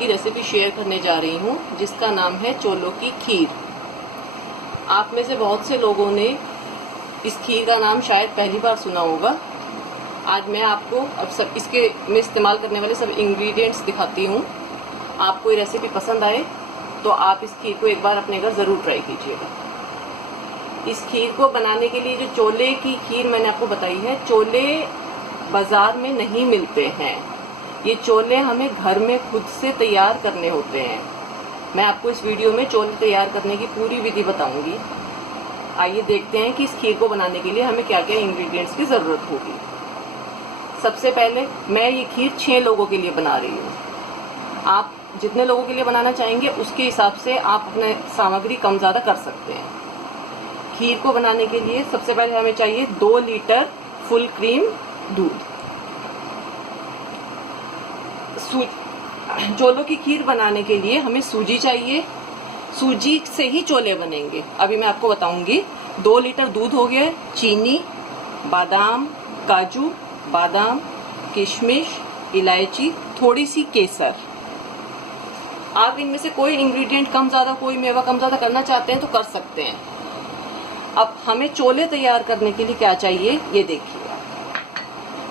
की recipe share करने जा रही हूँ जिसका नाम है चोलों की खीर। आप में से बहुत से लोगों ने इस खीर का नाम शायद पहली बार सुना होगा। आज मैं आपको अब सब इसके में इस्तेमाल करने वाले सब इंग्रेडिएंट्स दिखाती हूँ। आपको ये रेसिपी पसंद आए तो आप इस खीर को एक बार अपने घर ज़रूर ट्राई कीजिएगा। इस खीर को बनाने के लिए जो चोले की खीर मैंने आपको बताई है, चोले बाज़ार में नहीं मिलते हैं। ये चोले हमें घर में खुद से तैयार करने होते हैं। मैं आपको इस वीडियो में चोले तैयार करने की पूरी विधि बताऊंगी। आइए देखते हैं कि इस खीर को बनाने के लिए हमें क्या क्या इंग्रेडिएंट्स की ज़रूरत होगी। सबसे पहले मैं ये खीर 6 लोगों के लिए बना रही हूँ। आप जितने लोगों के लिए बनाना चाहेंगे उसके हिसाब से आप अपने सामग्री कम ज़्यादा कर सकते हैं। खीर को बनाने के लिए सबसे पहले हमें चाहिए 2 लीटर फुल क्रीम दूध। चोलों की खीर बनाने के लिए हमें सूजी चाहिए। सूजी से ही चोले बनेंगे, अभी मैं आपको बताऊंगी। 2 लीटर दूध हो गया, चीनी, बादाम, काजू, बादाम, किशमिश, इलायची, थोड़ी सी केसर। आप इनमें से कोई इंग्रेडिएंट कम ज़्यादा, कोई मेवा कम ज़्यादा करना चाहते हैं तो कर सकते हैं। अब हमें चोले तैयार करने के लिए क्या चाहिए ये देखिए।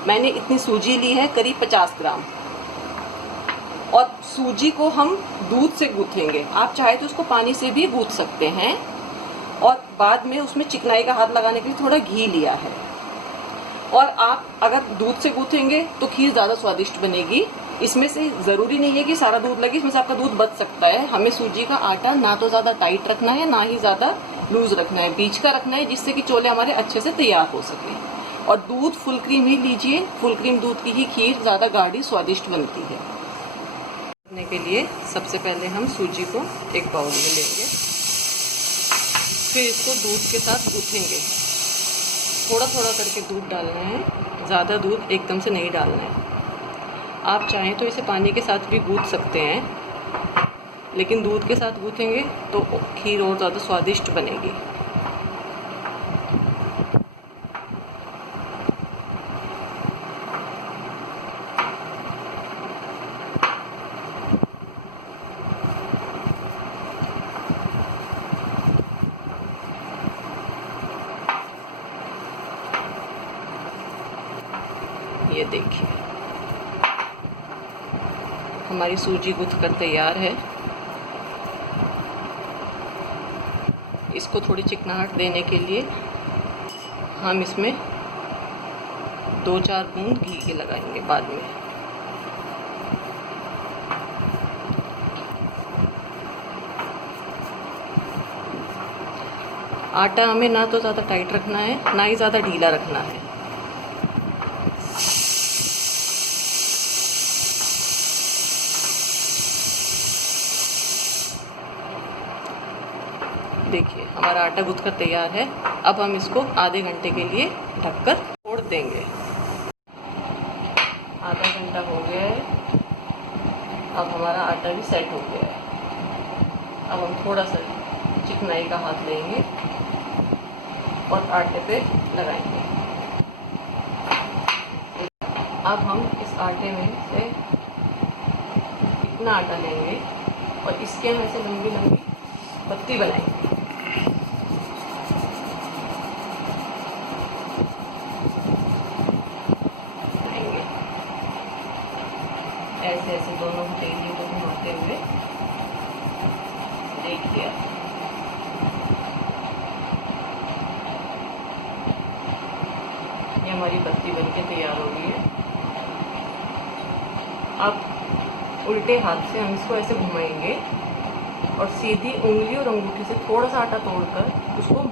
मैंने इतनी सूजी ली है, करीब 50 ग्राम। और सूजी को हम दूध से गूँथेंगे। आप चाहे तो उसको पानी से भी गूँथ सकते हैं। और बाद में उसमें चिकनाई का हाथ लगाने के लिए थोड़ा घी लिया है। और आप अगर दूध से गूँथेंगे तो खीर ज़्यादा स्वादिष्ट बनेगी। इसमें से ज़रूरी नहीं है कि सारा दूध लगे, इसमें से आपका दूध बच सकता है। हमें सूजी का आटा ना तो ज़्यादा टाइट रखना है, ना ही ज़्यादा लूज़ रखना है, बीच का रखना है, जिससे कि चोले हमारे अच्छे से तैयार हो सके। और दूध फुल क्रीम ही लीजिए, फुल क्रीम दूध की ही खीर ज़्यादा गाढ़ी स्वादिष्ट बनती है। करने के लिए सबसे पहले हम सूजी को एक बाउल में लेंगे, फिर इसको दूध के साथ गूँथेंगे। थोड़ा थोड़ा करके दूध डालना है, ज़्यादा दूध एकदम से नहीं डालना है। आप चाहें तो इसे पानी के साथ भी गूँथ सकते हैं, लेकिन दूध के साथ गूँथेंगे तो खीर और ज़्यादा स्वादिष्ट बनेगी। ये देखिए हमारी सूजी गूँथ कर तैयार है। इसको थोड़ी चिकनाहट देने के लिए हम इसमें 2-4 बूंद घी के लगाएंगे बाद में। आटा हमें ना तो ज़्यादा टाइट रखना है, ना ही ज़्यादा ढीला रखना है। देखिए हमारा आटा गूँथ कर तैयार है। अब हम इसको आधे घंटे के लिए ढककर छोड़ देंगे। आधा घंटा हो गया है। अब हमारा आटा भी सेट हो गया है। अब हम थोड़ा सा चिकनाई का हाथ लेंगे और आटे पे लगाएंगे। अब हम इस आटे में से इतना आटा लेंगे और इसके में से लंबी लंबी पत्ती बनाएंगे। ऐसे ऐसे दोनों हथेलियों को घुमाते हुए देखिए। ये हमारी पत्ती बनके तैयार हो गई है। अब उल्टे हाथ से हम इसको ऐसे घुमाएंगे और सीधी उंगली और अंगूठी से थोड़ा सा आटा तोड़कर उसको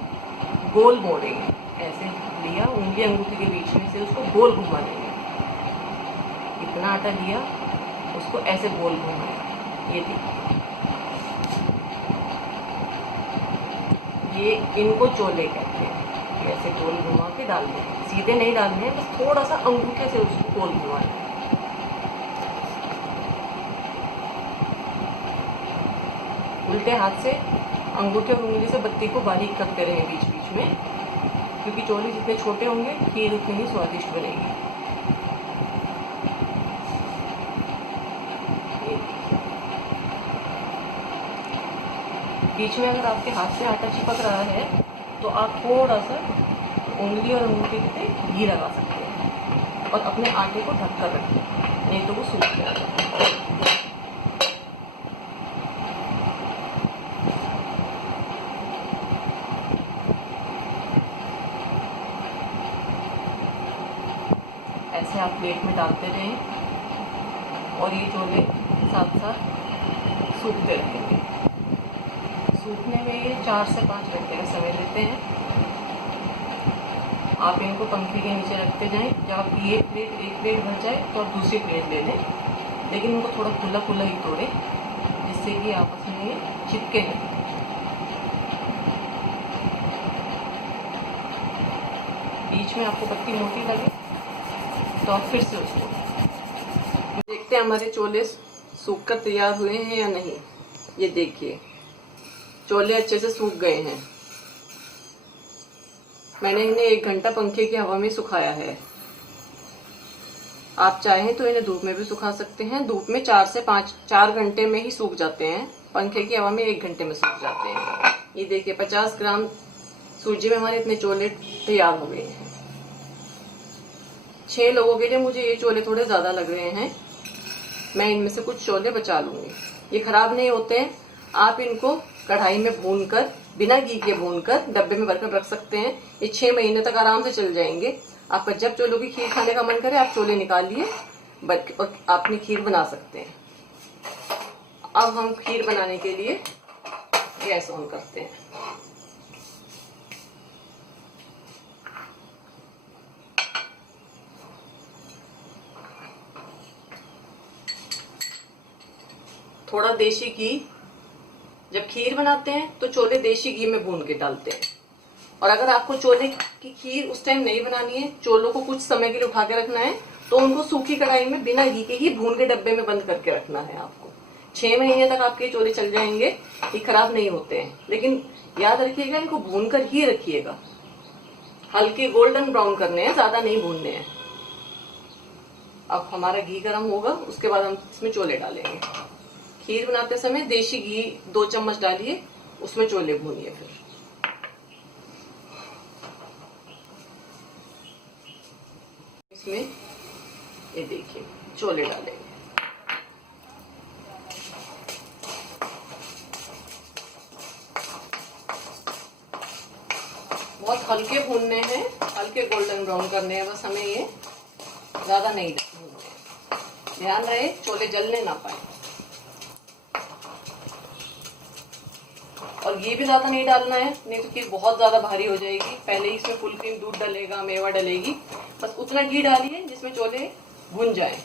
गोल मोड़ेंगे। ऐसे लिया, उंगली अंगूठी के बीच में से उसको गोल घुमा देंगे। इतना आटा लिया, उसको ऐसे गोल घुमाया। ये देखिए, ये इनको चोले कहते हैं। ऐसे गोल घुमा के डाल दें, सीधे नहीं डालने हैं, बस थोड़ा सा अंगूठे से उसको गोल घुमाना है। उल्टे हाथ से अंगूठे और उंगली से बत्ती को बारीक करते रहें बीच बीच में, क्योंकि चोले जितने छोटे होंगे खीर उतनी ही स्वादिष्ट बनेगी। बीच में अगर आपके हाथ से आटा चिपक रहा है तो आप थोड़ा सा उंगली और अंगूठे पे घी लगा सकते हैं और अपने आटे को ढक कर रखें, नहीं तो वो सूख जाएगा। ऐसे आप प्लेट में डालते रहें और ये छोले साथ साथ सूखते रहेंगे। सूखने में ये 4 से 5 घंटे का समय लेते हैं। आप इनको पंखे के नीचे रखते जाएं। जब एक प्लेट भर जाए तो आप दूसरी प्लेट ले लें, लेकिन इनको थोड़ा खुला खुला ही तोड़ें जिससे कि आपस में ये चिपके नहीं। बीच में आपको पत्ती मोटी लगे तो आप फिर से उसको देखते हैं हमारे छोले सूख कर तैयार हुए हैं या नहीं। ये देखिए छोले अच्छे से सूख गए हैं। मैंने इन्हें 1 घंटा पंखे की हवा में सुखाया है। आप चाहें तो इन्हें धूप में भी सुखा सकते हैं। धूप में 4 घंटे में ही सूख जाते हैं, पंखे की हवा में 1 घंटे में सूख जाते हैं। ये देखिए 50 ग्राम सूजी में हमारे इतने छोले तैयार हो गए हैं। 6 लोगों के लिए मुझे ये छोले थोड़े ज़्यादा लग रहे हैं। मैं इनमें से कुछ छोले बचा लूँगी। ये खराब नहीं होते हैं। आप इनको कढ़ाई में भूनकर, बिना घी के भूनकर डब्बे में भरकर रख सकते हैं। ये 6 महीने तक आराम से चल जाएंगे। आपका जब छोलों की खीर खाने का मन करे आप छोले निकालिए और अपनी खीर बना सकते हैं। अब हम खीर बनाने के लिए गैस ऑन करते हैं। थोड़ा देशी घी, जब खीर बनाते हैं तो छोले देशी घी में भून के डालते हैं। और अगर आपको छोले की खीर उस टाइम नहीं बनानी है, छोलों को कुछ समय के लिए उठा के रखना है, तो उनको सूखी कढ़ाई में बिना घी के ही भून के डब्बे में बंद करके रखना है आपको। 6 महीने तक आपके छोले चल जाएंगे, ये खराब नहीं होते हैं। लेकिन याद रखिएगा इनको भून कर ही रखिएगा। हल्के गोल्डन ब्राउन करने हैं, ज्यादा नहीं भूनने हैं। अब हमारा घी गर्म होगा, उसके बाद हम इसमें छोले डालेंगे। खीर बनाते समय देशी घी 2 चम्मच डालिए, उसमें छोले भूनिए। फिर इसमें ये देखिए छोले डालेंगे। बहुत हल्के भूनने हैं, हल्के गोल्डन ब्राउन करने हैं बस हमें। ये ज्यादा नहीं भूनने हैं। ध्यान रहे छोले जलने ना पाए। और घी भी ज्यादा नहीं डालना है, नहीं तो खीर बहुत ज्यादा भारी हो जाएगी। पहले ही इसमें फुल क्रीम दूध डलेगा, मेवा डलेगी। बस उतना घी डालिए जिसमें छोले भुन जाएं।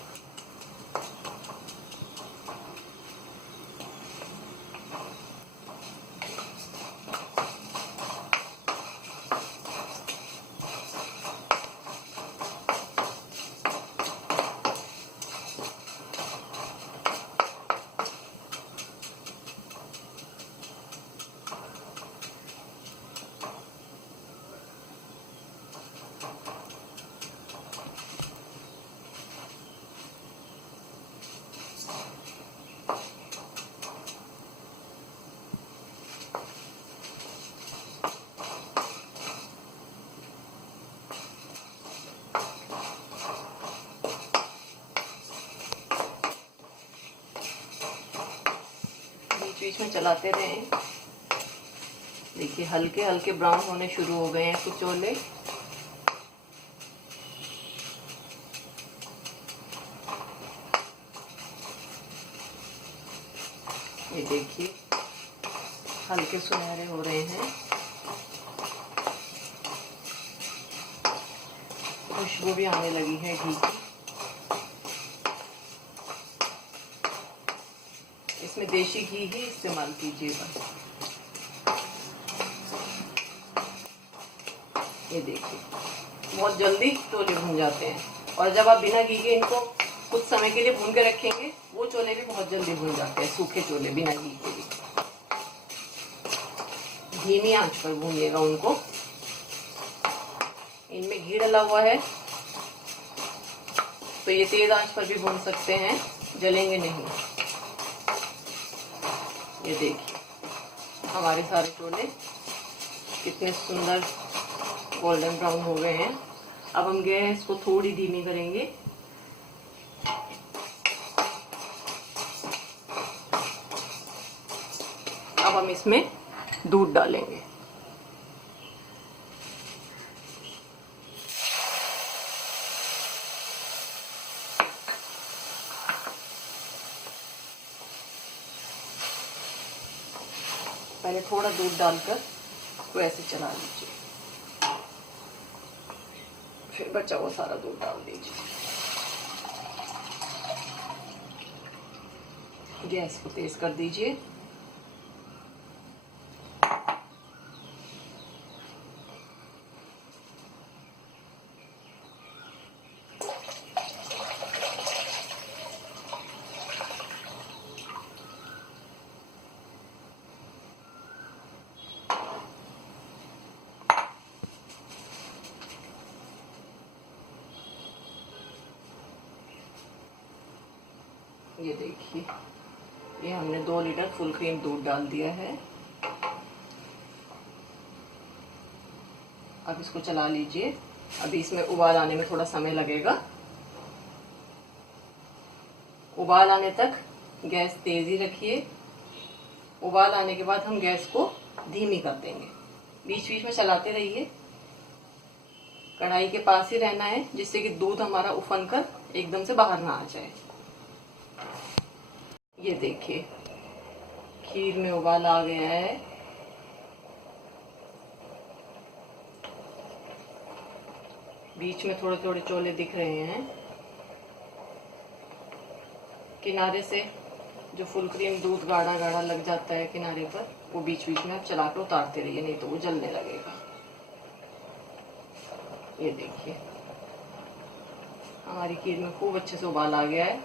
बीच में चलाते रहें। देखिए हल्के हल्के ब्राउन होने शुरू हो गए हैं कुछ छोले। ये देखिए हल्के सुनहरे हो रहे हैं। खुशबू भी आने लगी है घी की। इसमें देशी घी ही इस्तेमाल कीजिएगा। ये देखिए बहुत जल्दी छोले भून जाते हैं। और जब आप बिना घी के इनको कुछ समय के लिए भून के रखेंगे, वो छोले भी बहुत जल्दी भून जाते हैं। सूखे छोले बिना घी के भी धीमी आंच पर भूनिएगा उनको। इनमें घी डला हुआ है तो ये तेज आंच पर भी भून सकते हैं, जलेंगे नहीं। ये देखिए हमारे सारे छोले कितने सुंदर गोल्डन ब्राउन हो गए हैं। अब हम गैस को थोड़ी धीमी करेंगे। अब हम इसमें दूध डालेंगे। पहले थोड़ा दूध डालकर इसको ऐसे चला लीजिए, फिर बचा हुआ सारा दूध डाल दीजिए। गैस को तेज कर दीजिए। ये देखिए, ये हमने 2 लीटर फुल क्रीम दूध डाल दिया है। अब इसको चला लीजिए। अभी इसमें उबाल आने में थोड़ा समय लगेगा। उबाल आने तक गैस तेज ही रखिए। उबाल आने के बाद हम गैस को धीमी कर देंगे। बीच बीच में चलाते रहिए। कढ़ाई के पास ही रहना है, जिससे कि दूध हमारा उफन कर एकदम से बाहर ना आ जाए। ये देखिए, खीर में उबाल आ गया है। बीच में थोड़े थोड़े चोले दिख रहे हैं। किनारे से जो फुल क्रीम दूध गाढ़ा गाढ़ा लग जाता है किनारे पर, वो बीच बीच में आप चला कर उतारते रहिए, नहीं तो वो जलने लगेगा। ये देखिए, हमारी खीर में खूब अच्छे से उबाल आ गया है।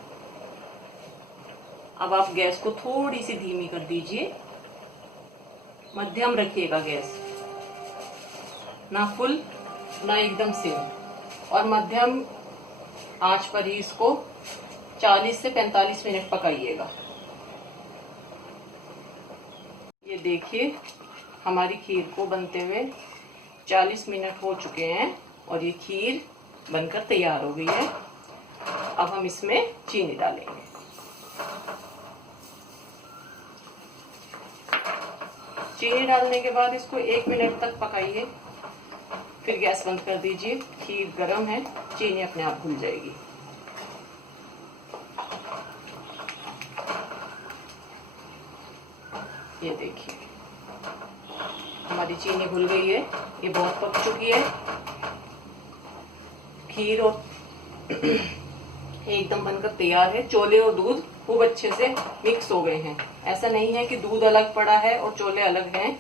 अब आप गैस को थोड़ी सी धीमी कर दीजिए। मध्यम रखिएगा गैस, ना फुल ना एकदम सिम, और मध्यम आंच पर ही इसको 40 से 45 मिनट पकाइएगा। ये देखिए, हमारी खीर को बनते हुए 40 मिनट हो चुके हैं और ये खीर बनकर तैयार हो गई है। अब हम इसमें चीनी डालेंगे। चीनी डालने के बाद इसको 1 मिनट तक पकाइए, फिर गैस बंद कर दीजिए। खीर गर्म है, चीनी अपने आप घुल जाएगी। ये देखिए, हमारी चीनी घुल गई है। ये बहुत पक चुकी है। खीर और एकदम बनकर तैयार है। चोले और दूध खूब अच्छे से मिक्स हो गए हैं। ऐसा नहीं है कि दूध अलग पड़ा है और चोले अलग हैं।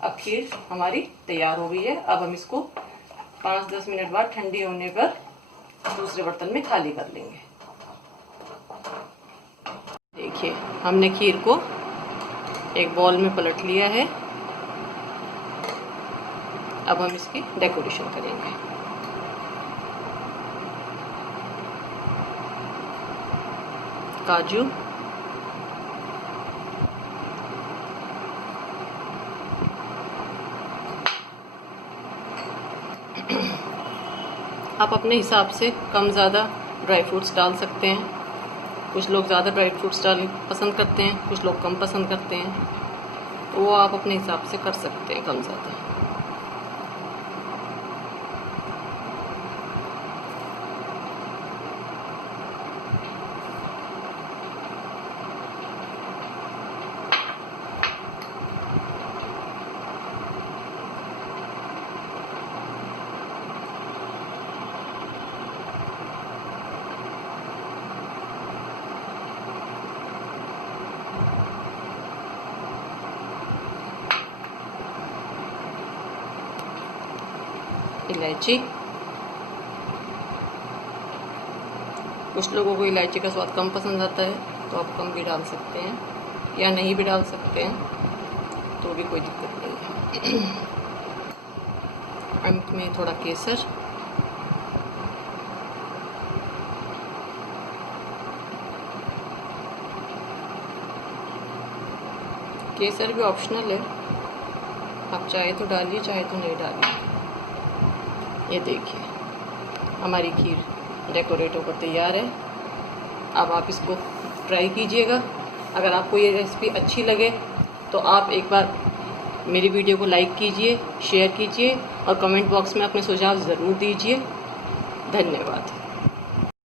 अब खीर हमारी तैयार हो गई है। अब हम इसको 5-10 मिनट बाद ठंडी होने पर दूसरे बर्तन में खाली कर लेंगे। देखिए, हमने खीर को एक बॉल में पलट लिया है। अब हम इसकी डेकोरेशन करेंगे। काजू, आप अपने हिसाब से कम ज़्यादा ड्राई फ्रूट्स डाल सकते हैं। कुछ लोग ज़्यादा ड्राई फ्रूट्स डाल पसंद करते हैं, कुछ लोग कम पसंद करते हैं, तो वो आप अपने हिसाब से कर सकते हैं कम ज़्यादा। इलायची, कुछ लोगों को इलायची का स्वाद कम पसंद आता है, तो आप कम भी डाल सकते हैं या नहीं भी डाल सकते हैं, तो भी कोई दिक्कत नहीं है। अंत में थोड़ा केसर, केसर भी ऑप्शनल है, आप चाहे तो डालिए चाहे तो नहीं डालिए। ये देखिए हमारी खीर डेकोरेट होकर तैयार है। अब आप इसको ट्राई कीजिएगा। अगर आपको ये रेसिपी अच्छी लगे तो आप एक बार मेरी वीडियो को लाइक कीजिए, शेयर कीजिए और कमेंट बॉक्स में अपने सुझाव ज़रूर दीजिए। धन्यवाद।